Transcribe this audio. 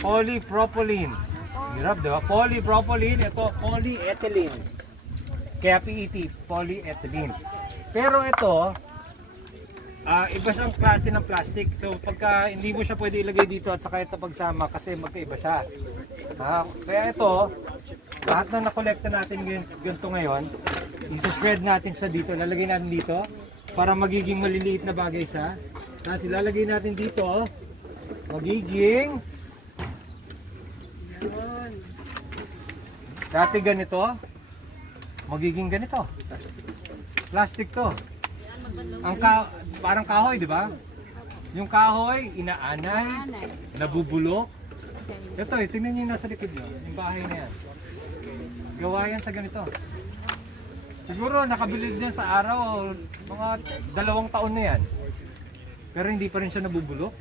Polypropylene. Hirap, di ba? Polypropylene, ito polyethylene. Kaya PET, polyethylene. Pero ito, iba siyang klase ng plastic. So pagka hindi mo siya pwede ilagay dito at saka ito pagsama kasi magkaiba siya. Kaya ito, lahat na nakolekta natin ganito ngayon, isa-shred natin siya dito, lalagay natin dito para magiging maliliit na bagay siya. Tapos ilalagay natin dito, magiging dati ganito, magiging ganito. Plastic to. Parang kahoy, di ba? Yung kahoy, inaanay, nabubulok. Ito, tingnan niyo yung nasa likod nyo, yung bahay na yan. Gawa yan sa ganito. Siguro nakabili din sa araw, mga 2 taon na yan. Pero hindi pa rin siya nabubulok.